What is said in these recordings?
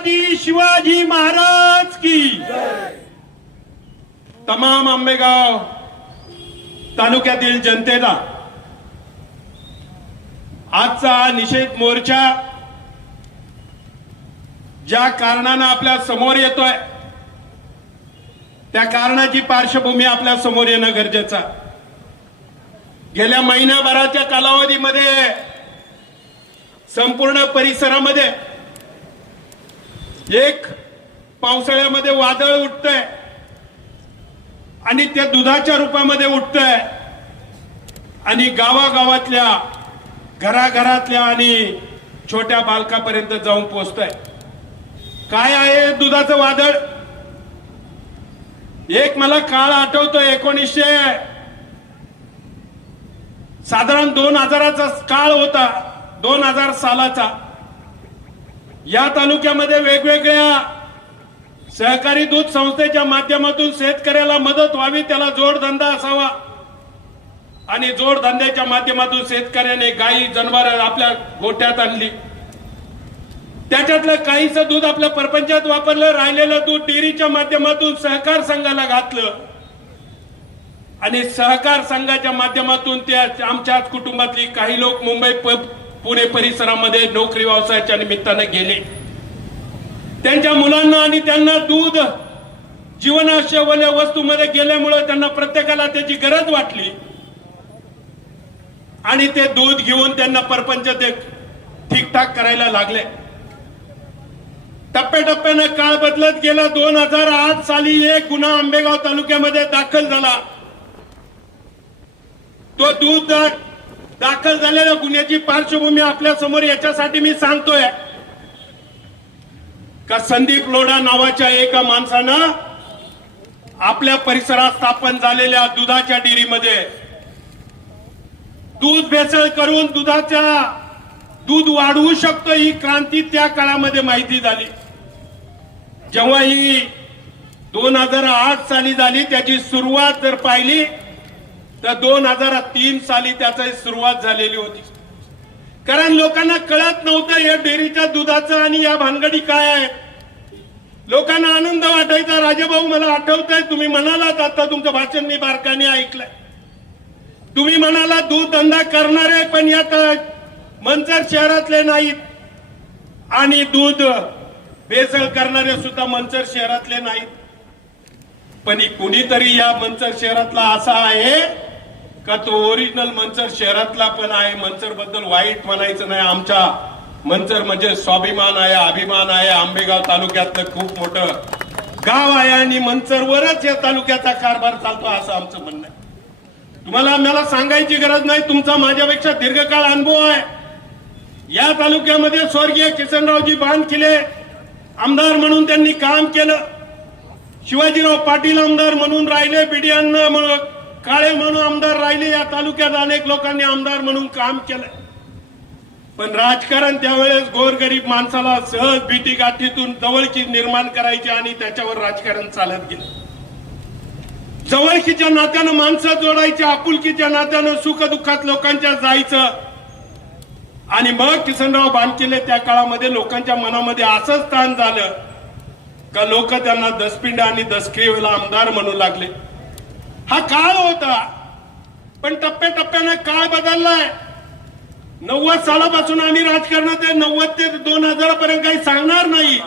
छत्रपती शिवाजी महाराज की तमाम आंबेगाव तालुक्यातील जनतेला आजचा निषेध मोर्चा ज्या कारणाने आपल्या समोर येतोय त्या कारणाची पार्श्वभूमी आपल्या समोर येणं गरजेचं आहे। गेल्या महिनाभराच्या कालावधीमध्ये संपूर्ण परिसरामध्ये एक पावसाळ्यामध्ये वादळ उठतंय आणि त्या दुधाच्या रूपामध्ये उठतंय आणि गावागावातल्या घराघरातल्या आणि छोट्या बालकापर्यंत जाऊन पोहोचतंय। काय आहे दुधाचं वादळ? एक मला काळ आठवतोय 1900 साधारण 2000चा काळ होता, 2000 सालाचा। या तालुक्यामध्ये वेगवेगळ्या सहकारी दूध संस्थेच्या माध्यमातून शेतकऱ्याला मदत व्हावी, त्याला जोडधंदा असावा आणि जोडधंद्याच्या माध्यमातून शेतकऱ्याने गायी जनावर आपल्या गोठ्यात आणली। त्याच्यातलं काहीचं दूध आपल्या परपंचात वापरलं, राहिलेलं दूध डेअरीच्या माध्यमातून सहकार संघाला घातलं आणि सहकार संघाच्या माध्यमातून त्या आमच्याच कुटुंबातली काही लोक मुंबई पुणे परिसरामध्ये नोकरी व्यवसायाच्या निमित्ताने गेले। त्यांच्या मुलांना आणि त्यांना दूध जीवनावश्यक वस्तूमध्ये गेल्यामुळे त्यांना प्रत्येकाला त्याची गरज वाटली आणि ते दूध घेऊन त्यांना परपंच ते ठीकठाक करायला लागले। टप्प्याटप्प्याने काळ बदलत गेला। 2008 साली एक गुन्हा आंबेगाव तालुक्यामध्ये दाखल झाला। तो दूध दाखल झालेल्या गुन्ह्याची पार्श्वभूमी आपल्या समोर याच्यासाठी मी सांगतोय का संदीप लोढा नावाच्या एका माणसानं आपल्या परिसरात स्थापन झालेल्या दुधाच्या डेअरीमध्ये दूध भेसळ करून दूध वाढवू शकतो ही क्रांती त्या काळामध्ये माहिती झाली। जेव्हा ही 2008 साली झाली, त्याची सुरुवात जर पाहिली तर 2003 साली त्याची सुरुवात झालेली होती। कारण लोकांना कळत नव्हतं या डेअरीच्या दुधाचं आणि या भानगडी काय आहे। लोकांना आनंद वाटायचा। राजेभाऊ मला आठवतंय तुम्ही म्हणालात, आता तुमचं भाषण मी बारकाने ऐकलंय, तुम्ही म्हणाला दूध धंदा करणारे पण यात मंचर शहरातले नाहीत आणि दूध भेसळ करणारे सुद्धा मंचर शहरातले नाहीत। पण कुणीतरी या मंचर शहरातला असा आहे का तो ओरिजिनल मंचर शहरातला पण आहे। मंचर बद्दल वाईट म्हणायचं नाही, आमचा मंचर म्हणजे स्वाभिमान आहे, अभिमान आहे। आंबेगाव तालुक्यातलं खूप मोठं गाव आहे आणि मंचरवरच या तालुक्याचा कारभार चालतो असं आमचं म्हणणं आहे। तुम्हाला मला सांगायची गरज नाही, तुमचा माझ्यापेक्षा दीर्घकाळ अनुभव आहे। या तालुक्यामध्ये स्वर्गीय किसनरावजी बानखिले आमदार म्हणून त्यांनी काम केलं, शिवाजीराव पाटील आमदार म्हणून राहिले, बिडियान्न काळे म्हणून आमदार राहिले। या तालुक्यात अनेक लोकांनी आमदार म्हणून काम केलं, पण राजकारण त्यावेळेस गोरगरीब माणसाला सहज भीती गाठीतून जवळकी निर्माण करायची आणि त्याच्यावर राजकारण चालत गेलं। जवळकीच्या नात्यानं माणसं जोडायची, आपुलकीच्या नात्यानं सुख दुःखात लोकांच्या जायचं आणि मग किसनराव बानखिले त्या काळामध्ये लोकांच्या मनामध्ये असं स्थान झालं का लोक त्यांना दसपिंड आणि दसक्रियेला आमदार म्हणू लागले। हा काळ होता, पण टप्प्याटप्प्याने काळ बदललाय। 90 सालापासून आम्ही राजकारणात आहे, 90 ते 2000 पर्यंत काही सांगणार नाही,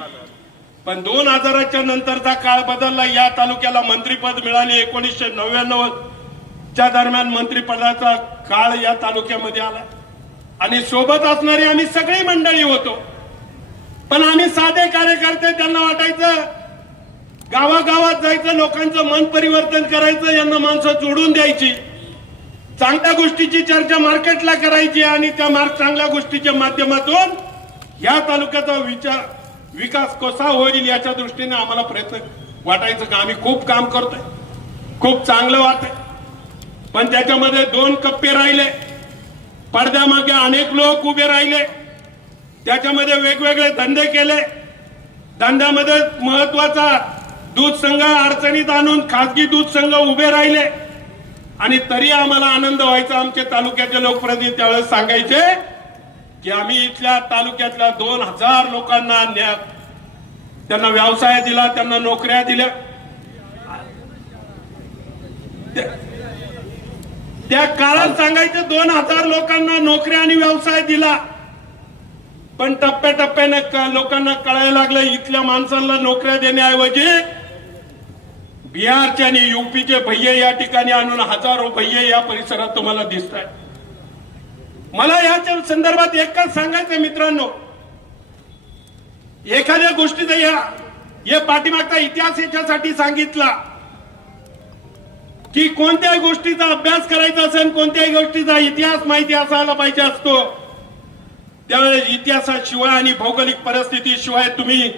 पण 2000च्या नंतरचा काळ बदलला। या तालुक्याला मंत्रीपद मिळाले, 1999 च्या दरम्यान मंत्रिपदाचा काळ या तालुक्यामध्ये आला आणि सोबत असणारी आम्ही सगळी मंडळी होतो। पण आम्ही साधे कार्यकर्ते, त्यांना वाटायचं गावागावात जायचं, लोकांचं मन परिवर्तन करायचं, यांना माणसं जोडून द्यायची, चांगल्या गोष्टीची चर्चा मार्केटला करायची आणि त्या चांगल्या गोष्टीच्या माध्यमातून या तालुक्याचा विकास कसा होईल याच्या दृष्टीने आम्हाला प्रयत्न वाटायचं का आम्ही खूप काम करतोय, खूप चांगलं वाटतंय। पण त्याच्यामध्ये 2 कप्पे राहिले, पडद्यामागे अनेक लोक उभे राहिले, त्याच्यामध्ये वेगवेगळे धंदे केले। धंद्यामध्ये महत्वाचा दूध संघ अडचणीत आणून खासगी दूध संघ उभे राहिले आणि तरी आम्हाला आनंद व्हायचा। आमचे तालुक्याचे लोकप्रतिनिधी त्यावेळेस सांगायचे की आम्ही इथल्या तालुक्यातल्या 2000 लोकांना त्यांना व्यवसाय दिला, त्यांना नोकऱ्या दिल्या. त्या काळात सांगायचं 2000 लोकांना नोकऱ्या आणि व्यवसाय दिला. पण टप्प्याटप्प्याने लोकांना कळायला लागलं इथल्या माणसांना नोकऱ्या देण्याऐवजी बिहारचे आणि युपीचे भैये या ठिकाणी आणून हजारो भैये या परिसरात तुम्हाला दिसत आहेत. मला याच्या संदर्भात एकच सांगायचं मित्रांनो, एखाद्या गोष्टीचा या पाठीमागचा इतिहास याच्यासाठी सांगितला की कोणत्याही गोष्टीचा अभ्यास करायचा असेल, कोणत्याही गोष्टीचा इतिहास माहिती असायला पाहिजे असतो. त्यावेळेस इतिहासाशिवाय आणि भौगोलिक परिस्थितीशिवाय तुम्ही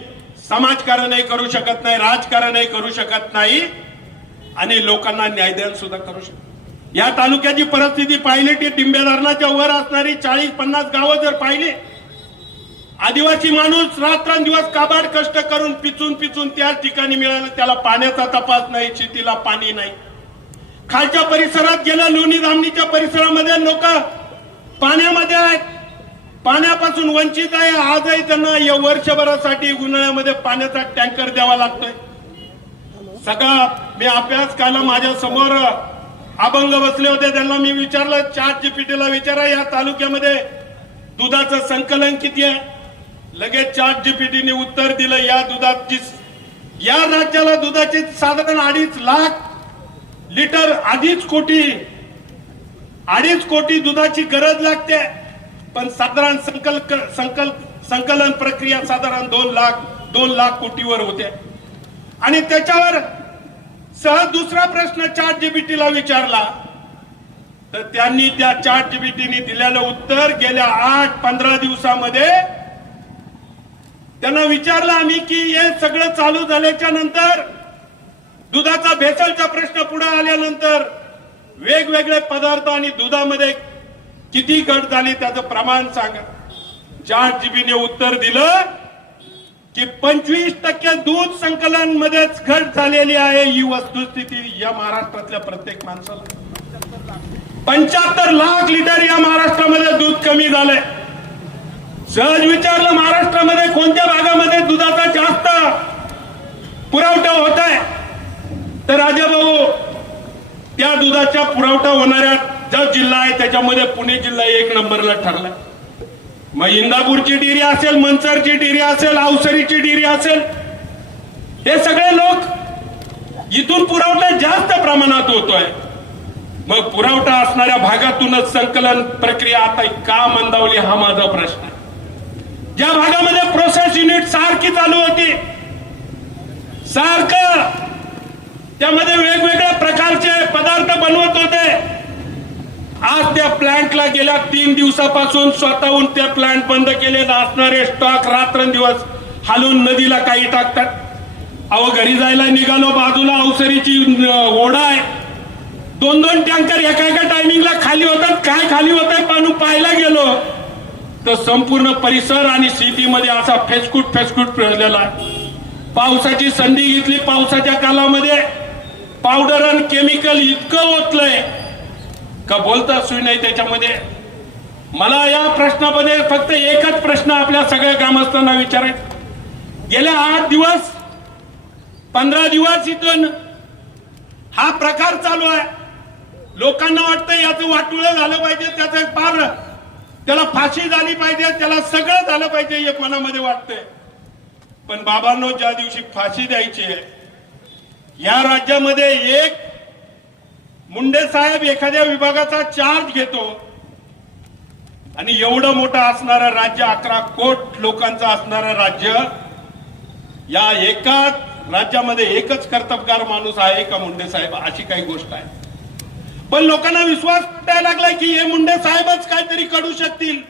समाजकारणही करू शकत नाही, राजकारणही करू शकत नाही आणि लोकांना न्यायदान सुद्धा करू शकत. या तालुक्याची परिस्थिती पाहिली की टिंबे धरणाच्या वर असणारी 40-50 गावं जर पाहिली, आदिवासी माणूस रात्रंदिवस काबाड कष्ट करून पिचून त्या ठिकाणी मिळालं, त्याला पाण्याचा तपास नाही, शेतीला पाणी नाही. खालच्या परिसरात गेल्या लोणी धामणीच्या परिसरामध्ये लोक पाण्यामध्ये आहेत, पाण्यापासून वंचित आहे. आजही त्यांना या वर्षभरासाठी उन्हाळ्यामध्ये पाण्याचा टँकर द्यावा लागतोय. सगळा मी अभ्यास केला. माझ्या समोर अभंग बसले होते, त्यांना मी विचारलं, ChatGPTला विचारा या तालुक्यामध्ये दुधाचं संकलन किती आहे. लगेच ChatGPTने उत्तर दिलं, या राज्याला दुधाचे साधारण 2.5 लाख लिटर, 2.5 कोटी दुधाची गरज लागते. पण साधारण संकलन प्रक्रिया साधारण 2 लाख कोटीवर होते. आणि त्याच्यावर सहज दुसरा प्रश्न ChatGPTला विचारला तर त्यांनी त्या ChatGPTने दिलेलं उत्तर गेल्या 8-15 दिवसामध्ये त्यांना विचारलं आम्ही की हे सगळं चालू झाल्याच्या नंतर दुधाचा भेसळचा प्रश्न पुढे आल्यानंतर वेगवेगळे पदार्थ आणि दुधामध्ये किती घट झाली त्याचं प्रमाण सांगा. ChatGPTने उत्तर दिलं की 25% दूध संकलन मध्येच घट झालेली आहे. ही वस्तुस्थिती या महाराष्ट्रातल्या प्रत्येक माणसाला. 75 लाख लिटर या महाराष्ट्रामध्ये दूध कमी झालंय. सहज विचारलं महाराष्ट्रामध्ये कोणत्या भागामध्ये दुधाचा जास्त पुरवठा होत आहे, तर राजाभाऊ त्या दुधाच्या पुरवठा होणाऱ्या जो जिल्हा आहे त्याच्यामध्ये पुणे जिल्हा 1 नंबरला ठरला. मग इंदापूरची डेअरी असेल, मनसरची डेअरी असेल, अवसरीची डेअरी असेल, हे सगळे लोक इथून पुरवठा जास्त प्रमाणात होतोय. मग पुरवठा असणाऱ्या भागातूनच संकलन प्रक्रिया आता का मंदावली हा माझा प्रश्न. ज्या भागामध्ये प्रोसेस युनिट सारखी चालू होती, सारखं त्यामध्ये वेगवेगळ्या प्रकारचे पदार्थ बनवत होते, आज त्या प्लांटला गेल्या 3 दिवसापासून स्वतःहून त्या प्लांट बंद केलेला असणारे स्टॉक रात्रंदिवस हालून नदीला काही टाकतात. अहो घरी जायला निघालो, बाजूला अवसरीची ओढा आहे, 2-2 टँकर एका टायमिंगला खाली होतात. काय खाली होत आहे पाणू पाहायला गेलो तर संपूर्ण परिसर आणि शेतीमध्ये असा फेसकूट फिरलेला आहे. पावसाची संधी घेतली, पावसाच्या कालामध्ये पावडर आणि केमिकल इतकं ओतलंय का बोलता सोय नाही त्याच्यामध्ये. मला या प्रश्नामध्ये फक्त एकच प्रश्न आपल्या सगळ्या ग्रामस्थांना विचारायचा. गेल्या 8 दिवस 15 दिवस इथून हा प्रकार चालू आहे. लोकांना वाटतं याचं वाटोळं झालं पाहिजे, त्याचं पार त्याला फाशी झाली पाहिजे, त्याला सगळं झालं पाहिजे हे मनामध्ये वाटतंय. पण बाबांनो, ज्या दिवशी फाशी द्यायची आहे या राज्यामध्ये एक मुंडे साहेब एखाद्या विभागाचा चार्ज घेतो आणि एवढं मोठं असणारं राज्य, 11 कोटी लोकांचं असणारं राज्य, या एकाच राज्यामध्ये एकच कर्तबगार माणूस आहे का मुंडे साहेब, अशी काही गोष्ट आहे. पण लोकांना विश्वास द्यायला लागलाय की हे मुंडे साहेबच काहीतरी करू शकतील.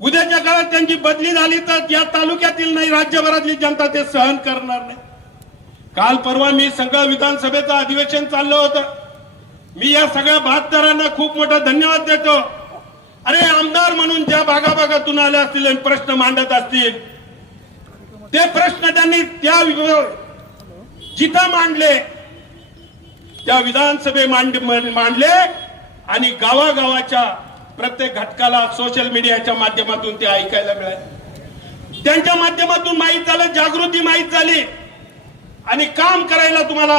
उद्याच्या काळात त्यांची बदली झाली तर या तालुक्यातील नाही राज्यभरातली जनता ते सहन करणार नाही. काल परवा मी सगळं विधानसभेचं अधिवेशन चाललं होतं. मी या सगळ्या बहात्तरांना खूप मोठा धन्यवाद देतो. अरे आमदार म्हणून ज्या भागाभागातून आले असतील आणि प्रश्न मांडत असतील ते प्रश्न त्यांनी त्या जिथं मांडले त्या विधानसभे मांडले आणि गावागावाच्या प्रत्येक घटकाला सोशल मीडियाच्या माध्यमातून ते ऐकायला मिळाले. त्यांच्या माध्यमातून माहीत झालं, जागृती माहीत झाली आणि काम करायला तुम्हाला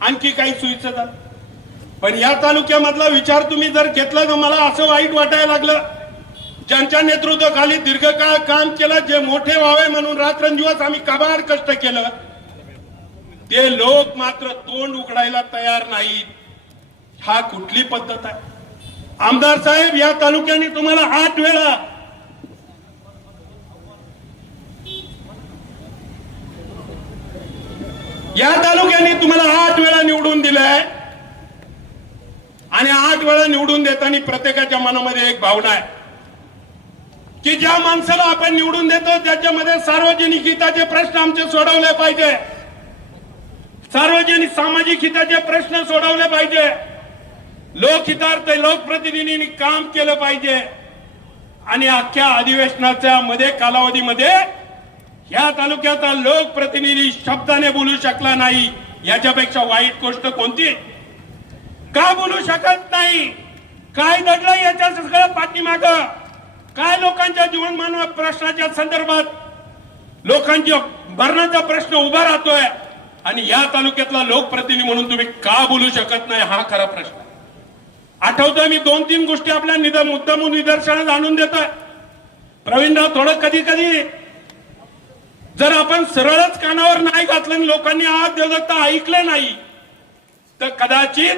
आणखी काही सुईचं झालं. पण या तालुक्यामधला विचार तुम्ही जर घेतला तर मला असं वाईट वाटायला लागलं, ज्यांच्या नेतृत्वाखाली दीर्घकाळ काम केलं, जे मोठे व्हावे म्हणून रात्रंदिवस आम्ही काबाड कष्ट केलं, ते लोक मात्र तोंड उघडायला तयार नाहीत. हा कुठली पद्धत आहे? आमदार साहेब, या तालुक्याने तुम्हाला 8 वेळा निवडून दिलंय आणि 8 वेळा निवडून देताना प्रत्येकाच्या मनामध्ये एक भावना आहे की ज्या माणसाला आपण निवडून देतो त्याच्यामध्ये सार्वजनिक हिताचे प्रश्न आमचे सोडवले पाहिजे, सार्वजनिक सामाजिक हिताचे प्रश्न सोडवले पाहिजे, लोकहितार्थ लोकप्रतिनिधींनी काम केलं पाहिजे. आणि अख्ख्या अधिवेशनाच्या कालावधीमध्ये या तालुक्याचा लोकप्रतिनिधी शब्दाने बोलू शकला नाही. याच्यापेक्षा वाईट गोष्ट कोणती? का बोलू शकत नाही? काय दडलं याच्या सगळं पाठीमागं? काय लोकांच्या जीवनमान प्रश्नाच्या संदर्भात लोकांच्या मरणाचा प्रश्न उभा राहतोय आणि या तालुक्यातला लोकप्रतिनिधी म्हणून तुम्ही का बोलू शकत नाही? हा खरा प्रश्न. आठवतोय, मी 2-3 गोष्टी आपल्या मुद्दामून निदर्शनात आणून देतोय. प्रवीणराव, थोडं कधी कधी जर आपण सरळच कानावर नाही घातलं आणि लोकांनी आज देवदत्त ऐकलं नाही तर कदाचित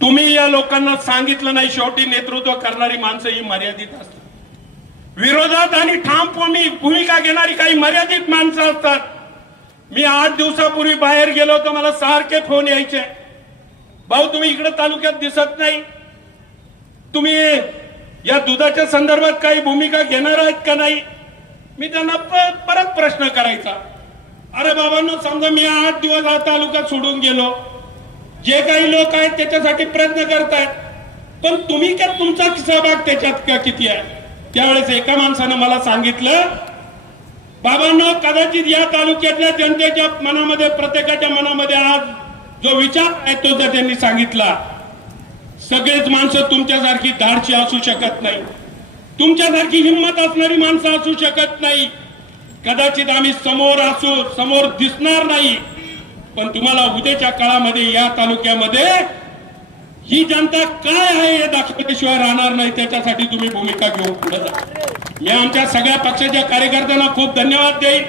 तुम्ही या लोकांना सांगितलं नाही. शेवटी नेतृत्व करणारी माणसं ही मर्यादित असतात, विरोधात आणि ठाम भूमिका घेणारी काही मर्यादित माणसं असतात. मी 8 दिवसापूर्वी बाहेर गेलो तर मला सारखे फोन यायचे, भाऊ तुम्ही इकडे तालुक्यात दिसत नाही, तुम्ही या दुधाच्या संदर्भात काही भूमिका घेणार आहेत का नाही? मी त्यांना परत प्रश्न करायचा, अरे बाबांनो, समजा मी 8 दिवस हा तालुका सोडून गेलो, जे काही लोक आहेत त्याच्यासाठी प्रयत्न करतायत, पण तुम्ही काय, तुमचा सहभाग त्याच्यात किती आहे? त्यावेळेस एका माणसानं मला सांगितलं, बाबांनो, कदाचित या तालुक्यातल्या जनतेच्या मनामध्ये, प्रत्येकाच्या मनामध्ये आज जो विचार आहे तो जर त्यांनी सांगितला, सगळेच माणसं तुमच्यासारखी धाडशी असू शकत नाही, तुमच्यासारखी हिंमत असणारी माणसं असू शकत नाही. कदाचित आम्ही समोर दिसणार नाही, पण तुम्हाला उद्याच्या काळामध्ये या तालुक्यामध्ये ही जनता काय आहे हे दाखवल्याशिवाय राहणार नाही. त्याच्यासाठी तुम्ही भूमिका घेऊन पुढे जा. मी आमच्या सगळ्या पक्षाच्या कार्यकर्त्यांना खूप धन्यवाद देईन.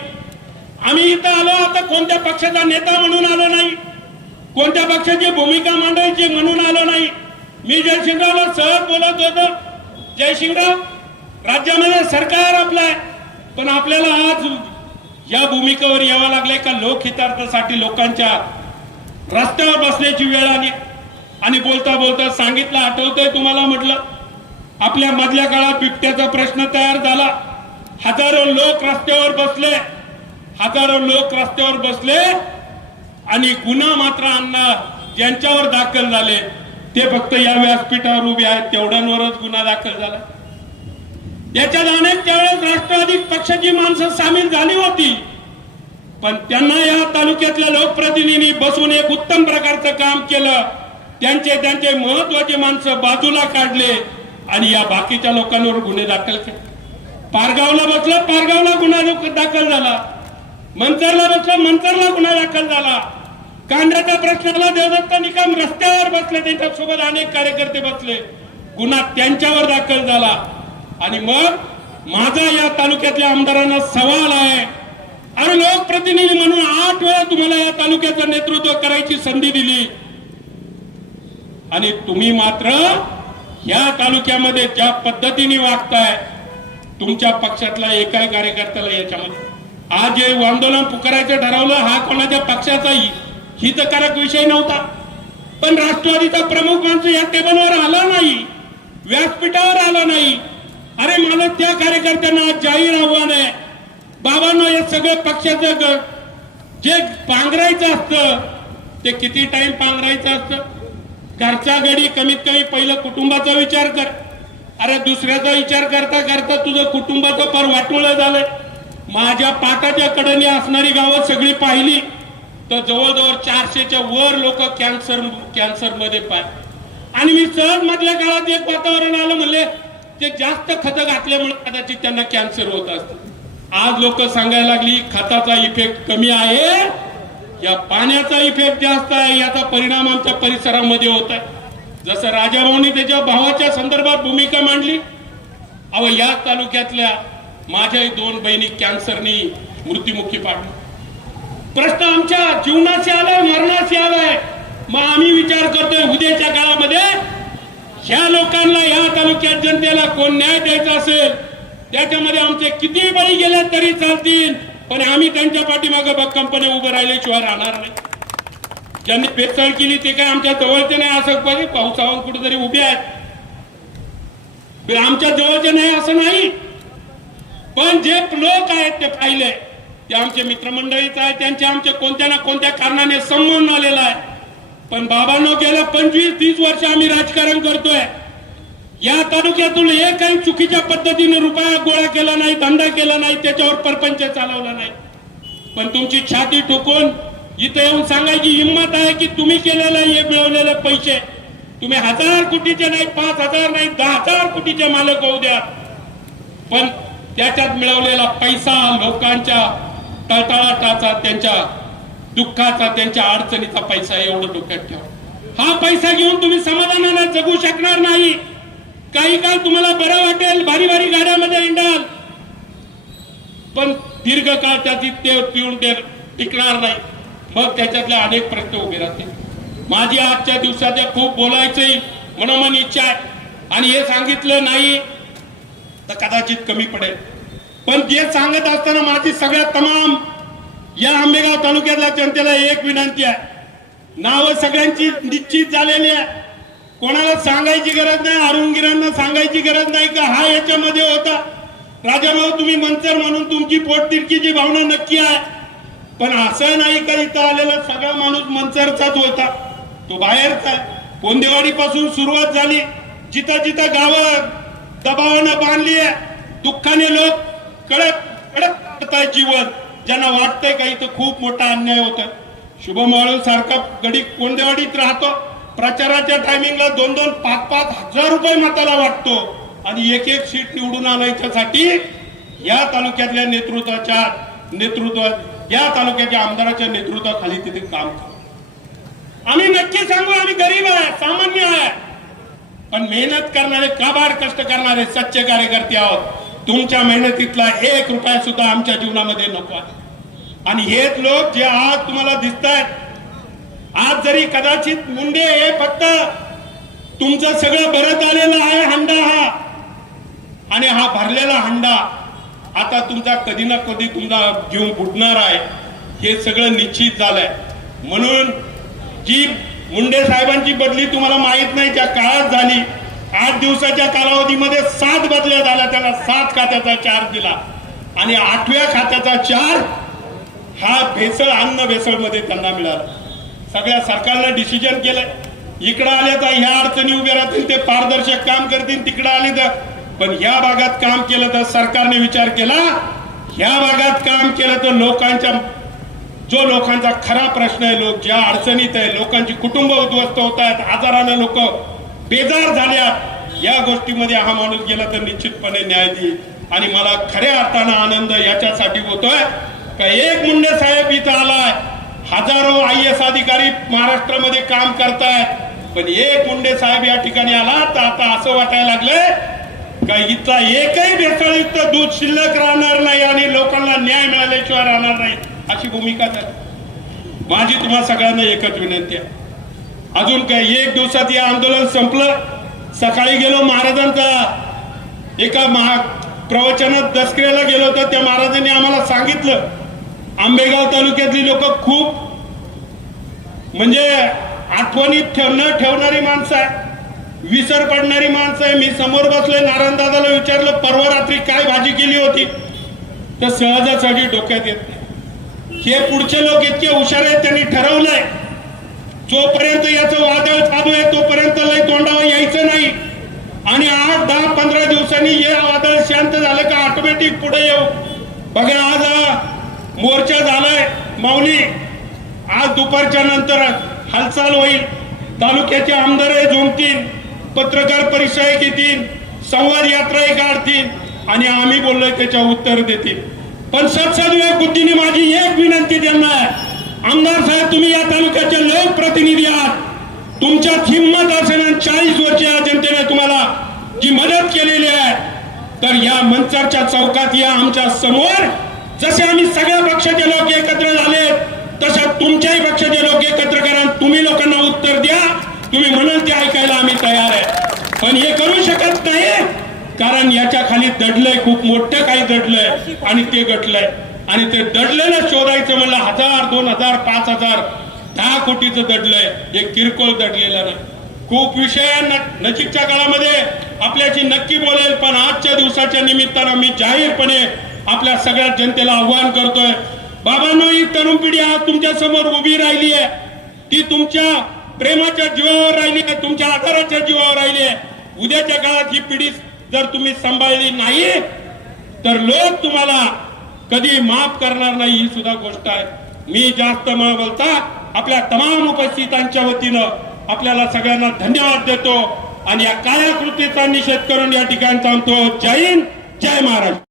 आम्ही इथं आलो आता कोणत्या पक्षाचा नेता म्हणून आलो नाही, कोणत्या पक्षाची भूमिका मांडायची म्हणून आलो नाही. मी जयशिंगरावला सहज बोलत होतो, जयशिंगराव, राज्यामध्ये सरकार आपलं आहे, पण आपल्याला आज या भूमिकेवर यावं लागले का लोकहितार्थासाठी लोकांच्या रस्त्यावर बसण्याची वेळ आली. आणि बोलता बोलता सांगितलं, आठवतंय तुम्हाला, म्हटलं आपल्या मधल्या काळात बिबट्याचा प्रश्न तयार झाला, हजारो लोक रस्त्यावर बसले आणि गुन्हा मात्र अण्णा ज्यांच्यावर दाखल झाले ते फक्त या व्यासपीठावर उभे आहेत तेवढ्यांवरच गुन्हा दाखल झाला. याच्यात अनेक त्यावेळेस राष्ट्रवादी पक्षाची माणसं सामील झाली होती, पण त्यांना या तालुक्यातल्या लोकप्रतिनिधींनी बसून एक उत्तम प्रकारचं काम केलं. त्यांचे महत्वाचे माणसं बाजूला काढले आणि या बाकीच्या लोकांवर गुन्हे दाखल केले. पारगावला बसलं, पारगावला गुन्हा दाखल झाला, मंचरला बसलं, मंचरला गुन्हा दाखल झाला. कांद्याच्या प्रश्नाला देवदत्त निकम रस्त्यावर बसले, त्यांच्यासोबत अनेक कार्यकर्ते बसले, गुन्हा त्यांच्यावर दाखल झाला. आणि मग माझा या तालुक्यातल्या आमदारांना सवाल आहे, अरे लोकप्रतिनिधी म्हणून 8 वेळा तुम्हाला या तालुक्याचं नेतृत्व करायची संधी दिली आणि तुम्ही मात्र या तालुक्यामध्ये ज्या पद्धतीने वागताय, तुमच्या पक्षातला एकाही कार्यकर्त्याला याच्यामध्ये आज जे आंदोलन पुकारायचं ठरवलं, हा कोणाच्या पक्षाचा हितकारक विषय नव्हता, पण राष्ट्रवादीचा प्रमुख माणूस या टेबलवर आला नाही, व्यासपीठावर आला नाही. अरे मला त्या कार्यकर्त्यांना जाहीर आव्हान आहे, बाबांनो, हे सगळं पक्षाचं जे पांघरायचं असतं ते किती टाइम पांघरायचं असतं? घरच्या घडी कमीत कमी पहिलं कुटुंबाचा विचार कर. अरे दुसऱ्याचा विचार करता करता तुझं कुटुंबाचं फार वाटोळं झालंय. माझ्या पाटाच्या कडेने असणारी गावं सगळी पाहिली तर जवळजवळ 400च्या वर लोक कॅन्सर मध्ये पाय. आणि मी सहज मधल्या काळात एक वातावरण आलं, म्हणले ते जास्त खतं घातल्यामुळे कदाचित त्यांना कॅन्सर होत असतं। आज लोक सांगायला लागली खताचा इफेक्ट कमी आहे, या पाण्याचा इफेक्ट जास्त आहे, याचा परिणाम आमच्या परिसरामध्ये होत आहे। जसं राजाभाऊनी त्याच्या भावाच्या संदर्भात भूमिका मांडली, अहो या तालुक्यातल्या माझ्याही 2 बहिणी कॅन्सरनी मृत्युमुखी पाडल्या। प्रश्न आमच्या जीवनाशी आलाय, मरणाशी आलाय। मग आम्ही विचार करतोय उद्याच्या काळामध्ये ह्या लोकांना, ह्या तालुक्यात जनतेला कोण न्याय द्यायचा असेल त्याच्यामध्ये आमचे किती बळी गेले तरी चालतील, पण आम्ही त्यांच्या पाठीमागे भक्कमपणे उभं राहिल्याशिवाय राहणार नाही। ज्यांनी भेसळ केली ते काय आमच्या जवळचे नाही असं पाहिजे, पावसावर कुठेतरी उभे आहेत, आमच्या जवळचे नाही असं नाही, पण जे लोक आहेत ते पाहिले ते आमचे मित्रमंडळीच आहे, त्यांचे आमचे कोणत्या ना कोणत्या कारणाने संबंध आलेला आहे। पण बाबांनो गेल्या 25-30 वर्ष आम्ही राजकारण करतोय, या तालुक्यातून एकही चुकीच्या पद्धतीने रुपया गोळा केला नाही, धंदा केला नाही, त्याच्यावर परपंच चालवला नाही। पण तुमची छाती ठोकून इथे येऊन सांगायची हिंमत आहे की तुम्ही केलेले हे मिळवलेले पैसे तुम्ही 1000 कोटीचे नाही, 5000 नाही, 10,000 कोटीचे मालक होऊ द्या, पण त्याच्यात मिळवलेला पैसा लोकांच्या तळतळाटाचा, त्यांच्या दुःखाचा, त्यांच्या अडचणीचा पैसा एवढं डोक्यात ठेवा। हा पैसा घेऊन तुम्ही समाधानाने जगू शकणार नाही। काही काळ तुम्हाला बरं वाटेल, भारी भारी गाड्यामध्ये हिंडाल, पण दीर्घकाळ त्याची ते पिऊन टिकणार नाही, मग त्याच्यातले अनेक प्रश्न उभे राहतील। माझी आजच्या दिवसाच्या खूप बोलायची मनोमन इच्छा आहे, आणि हे सांगितलं नाही तर कदाचित कमी पडेल, पण जे सांगत असताना माझी सगळ्या तमाम या आंबेगाव तालुक्यातल्या जनतेला एक विनंती आहे, नावं सगळ्यांची निश्चित झालेली आहे, कोणाला सांगायची गरज नाही, अरुणगिरांना सांगायची गरज नाही का हा याच्यामध्ये होता। राजाभाऊ तुम्ही मंचर म्हणून तुमची पोटतिडकीची भावना नक्की आहे, पण असं नाही का इथं आलेला सगळा माणूस मंचरचाच होता, तो बाहेरचा आहे। पोंदेवाडी पासून सुरुवात झाली, जिथं जिथं गावं दबावानं बांधली आहे, दुःखाने लोक कडक करताय जीवन, ज्यांना वाटतंय का इथं खूप मोठा अन्याय होता। शुभम वाळू सारखा गडी कोंदेवाडीत राहतो, प्रचाराच्या टायमिंगला 2-2, 5-5 हजार रुपये मताला वाटतो, आणि एक सीट निवडून आणायच्यासाठी या तालुक्यातल्या या तालुक्याच्या आमदाराच्या नेतृत्वाखाली तिथे काम करतो। आम्ही नक्की सांगू आम्ही गरीब आहे, सामान्य आहे, पण मेहनत करणारे, काबाड कष्ट करणारे सच्चे कार्यकर्ते आहोत। तुमच्या मेहनतीतला 1 रुपया सुद्धा आमच्या जीवनामध्ये नको आहे। आणि हेच लोक जे आज तुम्हाला दिसत आहेत, आज जरी कदाचित मुंडे हे फक्त तुमचं सगळं भरत आलेलं आहे हंडा हा, आणि हा भरलेला हंडा आता तुमचा कधी ना कधी तुमचा घेऊन बुडणार आहे, हे सगळं निश्चित झालंय। म्हणून जी मुंडे साहेबांची बदली तुम्हाला माहित नाही त्या काळात झाली, 8 दिवसाच्या कालावधीमध्ये 7 बदल्या झाल्या, त्यांना 7 खात्याचा चार्ज दिला, आणि 8व्या खात्याचा चार्ज हा भेसळ, अन्न भेसळ मध्ये त्यांना मिळाला। सगळ्या सरकारनं डिसिजन केलंय, इकडे आले तर ह्या अडचणी उभ्या राहतील, ते पारदर्शक काम करतील, तिकडे आले तर, पण ह्या भागात काम केलं तर सरकारने विचार केला, ह्या भागात काम केलं तर लोकांचा खरा प्रश्न आहे, लोक ज्या अडचणीत आहे, लोकांची कुटुंब उद्ध्वस्त होत आहेत, आजाराने लोक बेजार झाल्यात, या गोष्टीमध्ये हा माणूस गेला तर निश्चितपणे न्याय देईल। आणि मला खऱ्या अर्थानं आनंद याच्यासाठी होतोय का एक मुंडे साहेब इथं आलाय, हजारो IAS अधिकारी महाराष्ट्रामध्ये काम करतायत, पण एक मुंडे साहेब या ठिकाणी आला तर आता असं वाटायला लागलंय का इथला एकही भेसळयुक्त दूध शिल्लक राहणार नाही आणि लोकांना न्याय मिळाल्याशिवाय राहणार नाही, अशी भूमिका झाली। माझी तुम्हा सगळ्यांना एकच विनंती आहे, अजून काय 1 दिवसात हे आंदोलन संपलं। सकाळी गेलो महाराजांचा एका प्रवचनात दसऱ्याला गेलो तर त्या महाराजांनी आम्हाला सांगितलं, आंबेगाव तालुक्यातली लोक खूप म्हणजे आठवणीत न ठेवणारी माणसं आहे, विसर पडणारी माणसं आहे। मी समोर बसलोय, नारायणदादाला विचारलं परवा रात्री काय भाजी केली होती, तर सहजासहजी डोक्यात येत नाही। हे पुढचे लोक इतके हुशार आहेत, त्यांनी ठरवलंय जोपर्यंत याचं वादळ चालू आहे तोपर्यंत लय तोंडावर यायचं नाही, आणि 8, 10, 15 दिवसांनी हे वादळ शांत झालं का ऑटोमॅटिक पुढे येऊ। बघा आज मोर्चा झालाय माऊली, आज दुपारच्या नंतर हालचाल होईल, तालुक्याचे आमदार जमतील, पत्रकार परिषद घेतील, संवाद यात्राही काढतील आणि आम्ही बोललोय त्याच्या उत्तर देतील. पण सदसद्विवेक बुद्धीने माझी एक विनंती त्यांना आहे, आमदार साहेब तुम्ही या तालुक्याचे लोकप्रतिनिधी आहात, तुमच्यात हिंमत असेल आणि 40 वर्ष या जनतेने तुम्हाला जी मदत केलेली आहे, तर या मंचरच्या चौकात या आमच्या समोर जसे आम्ही सगळ्या पक्षाचे लोक एकत्र झाले तसं तुमच्याही पक्षाचे लोक एकत्र करा, तुम्ही लोकांना उत्तर द्या, तुम्ही म्हणाल ते ऐकायला आम्ही तयार आहे. पण हे करू शकत नाही कारण याच्या खाली दडलंय, खूप मोठं काही दडलंय आणि ते गटलंय आणि ते दडलेलं शोधायचं म्हणलं 1000, 2000, 5000, 10 कोटीचं दडलंय, हे किरकोळ दडलेलं नाही. खूप विषय नजीकच्या काळामध्ये आपल्याशी नक्की बोलेल, पण आजच्या दिवसाच्या निमित्तानं मी जाहीरपणे आपल्या सगळ्या जनतेला आव्हान करतोय, बाबांनो ही तरुण पिढी आज तुमच्या समोर उभी राहिली आहे, ती तुमच्या प्रेमाच्या जीवावर राहिली आहे, तुमच्या आधाराच्या जीवावर राहिली आहे. उद्याच्या काळात ही पिढी जर तुम्ही सांभाळली नाही तर लोक तुम्हाला कधी माफ करणार नाही, ही सुद्धा गोष्ट आहे. मी जास्त न बोलता आपल्या तमाम उपस्थितांच्या वतीनं आपल्याला सगळ्यांना धन्यवाद देतो आणि या काळ्या कृतीचा निषेध करून या ठिकाणी थांबतो. जय हिंद, जय महाराष्ट्र.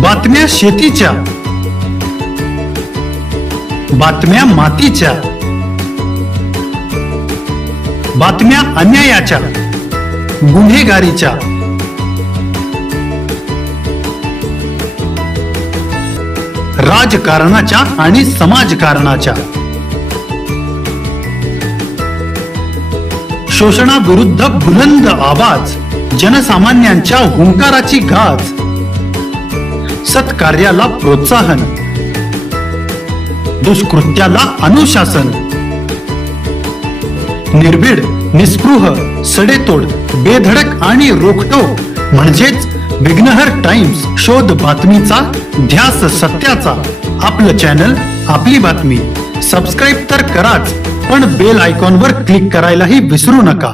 बातम्या शेतीच्या, बातम्या मातीच्या, बातम्या अन्यायाच्या, गुन्हेगारीच्या, राजकारणाच्या आणि समाजकारणाच्या, शोषणाविरुद्ध बुलंद आवाज, जनसामान्यांच्या हुंकाराची गाज, सत्कार्याला प्रोत्साहन, दुष्कृत्याला अनुशासन, निर्भीड, निस्पृह, सडेतोड, बेधडक आणि रोखटोक म्हणजेच विघ्नहर टाइम्स. शोध बातमीचा, ध्यास सत्याचा. आपलं चॅनल, आपली बातमी. सबस्क्राईब तर कराच, पण बेल आयकॉनवर क्लिक करायलाही विसरू नका.